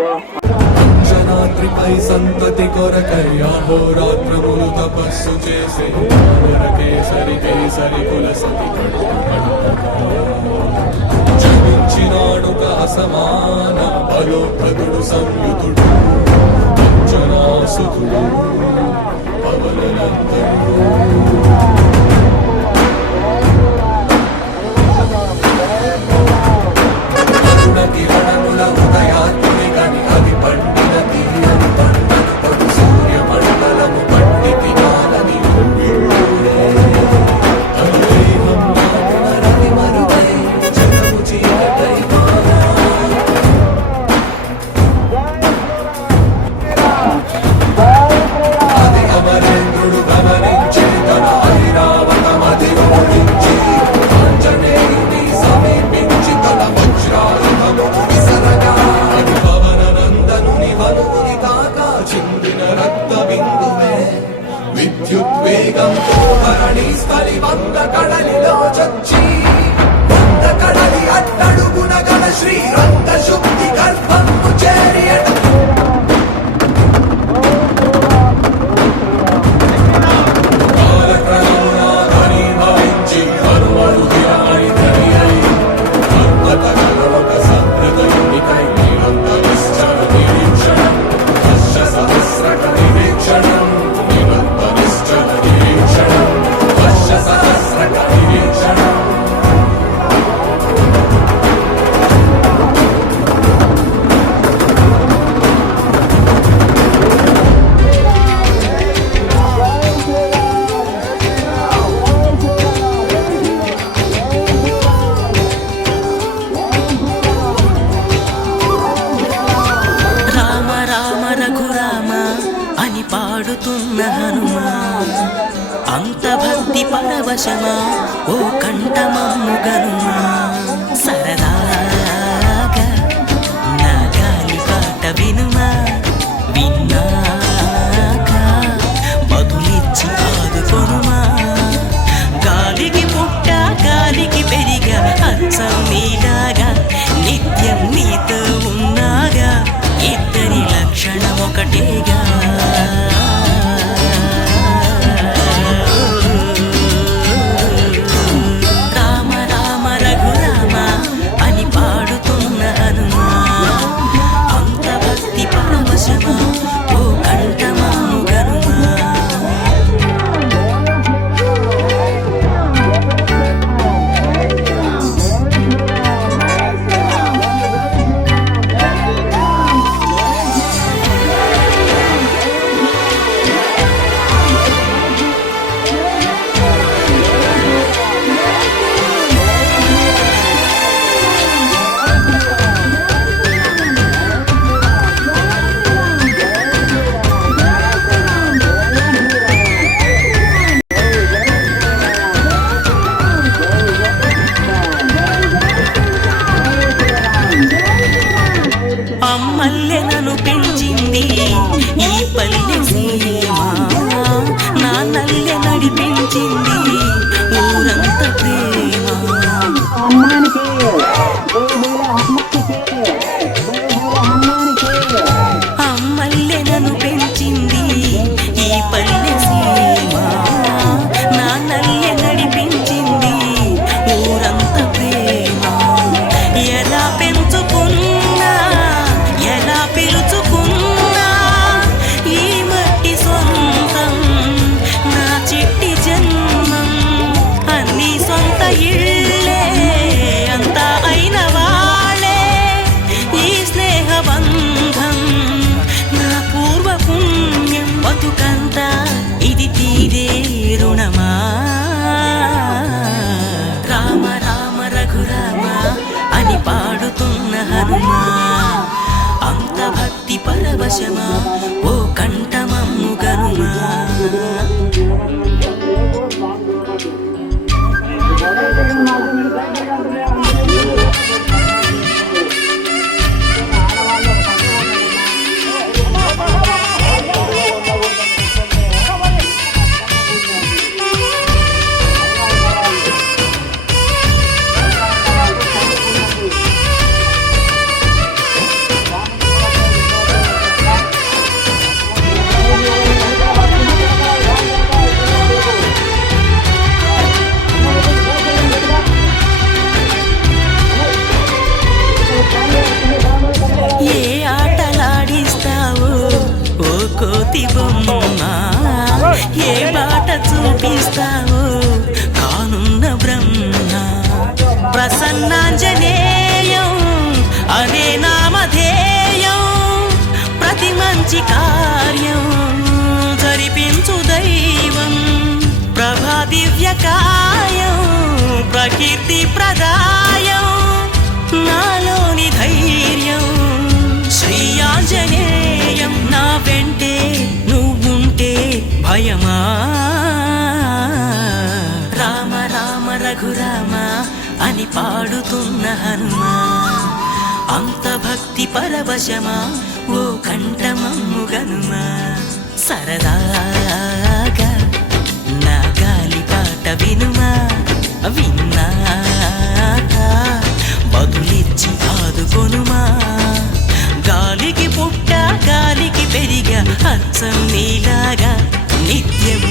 అంజనాద్రిపై సంతతి కొరకై అహోరాత్రములు తపస్సు చేసే కేసరి కేసరి కులసతి జనించినాడుక అసమాన బలోపదుడు సంయుతుడు అంజనాసుతుడు పవననందనుడు కిరణముల ఉదయాత్మి గని అది పండిన తీయని పంటను పడు సూర్యమండలము పట్టి తినాలని అనుదేహం నాటిన రవి మరుగై జగము చీకటై అది అమరేంద్రుడు గమనించి తన ఐరావతమది ఓడించి ఆంజనేయుని సమీపించి తన వజ్రాయుధమును విసరగా అది పవననందనుని హనుముని తాకా చిందిన రక్త బిందువే విద్యుద్వేగంతో ధరణి స్థలి వంద కడలిలో చచ్చి వంద కడలి అట్టడుగున గల శ్రీరంగ శుద్ధి గర్భము చేరియట పాడుతున్న హనుమా అంత భక్తి పరవశమా ఓ కంఠమమ్ము గనుమా సరదాగా నా గాలి పాట వినుమా విన్నాక బదులిచ్చి ఆదుకొనుమా గాలికి పుట్ట గాలికి పెరిగా అచ్చం నీలాగా నిత్యం నీతో ఉన్నాగా ఇద్దరి లక్షణం ఒకటేగా రామ రామ రఘురామ అని పాడుతున్న హనుమా అంత భక్తి పరవశమా ఓ కంఠమమ్ము గనుమా అమ్మల్లె నన్ను పెంచింది ఈ పల్లె సీమ నాన్నల్లె నడిపించింది ఊరంత ప్రేమ అమ్మల్లె నన్ను పెంచింది ఈ పల్లె సీమ నాన్నల్లె నడిపించింది ఊరంత ప్రేమ ఎలా పెంచుకున్నా ఎలా పిలుచుకున్నా ఈ మట్టి సొంతం నా చిట్టి జన్మం అన్ని సొంత ఇళ్ళే అంతా అయిన వాళ్ళే ఈ స్నేహ బంధం నా పూర్వ పుణ్యం బతుకంతా ఇది తీరే రుణమా రామ రామ రఘురామ అని పాడుతున్న హనుమా అంత భక్తి పరవశమా ఓ కంఠమమ్ము గనుమా ప్రసన్నాంజనేయం అనే నామధేయం ప్రతి మంచి కార్యం జరిపించు దైవం ప్రభా దివ్యకాయం ప్రకీర్తి ప్రదాయం నాలోని ధైర్యం శ్రీ ఆంజనేయం నా వెంటే నువ్వుంటే భయమా రామ రామ రఘురామ అని పాడుతున్న హనుమా అంత భక్తి పరవశమా ఓ కంఠమమ్ము గనుమా సరదాగా నా గాలి పాట వినుమా విన్నాక బదులిచ్చి ఆదుకొనుమా గాలికి పుట్ట గాలికి పెరిగా అచ్చం నీలాగా నిత్యం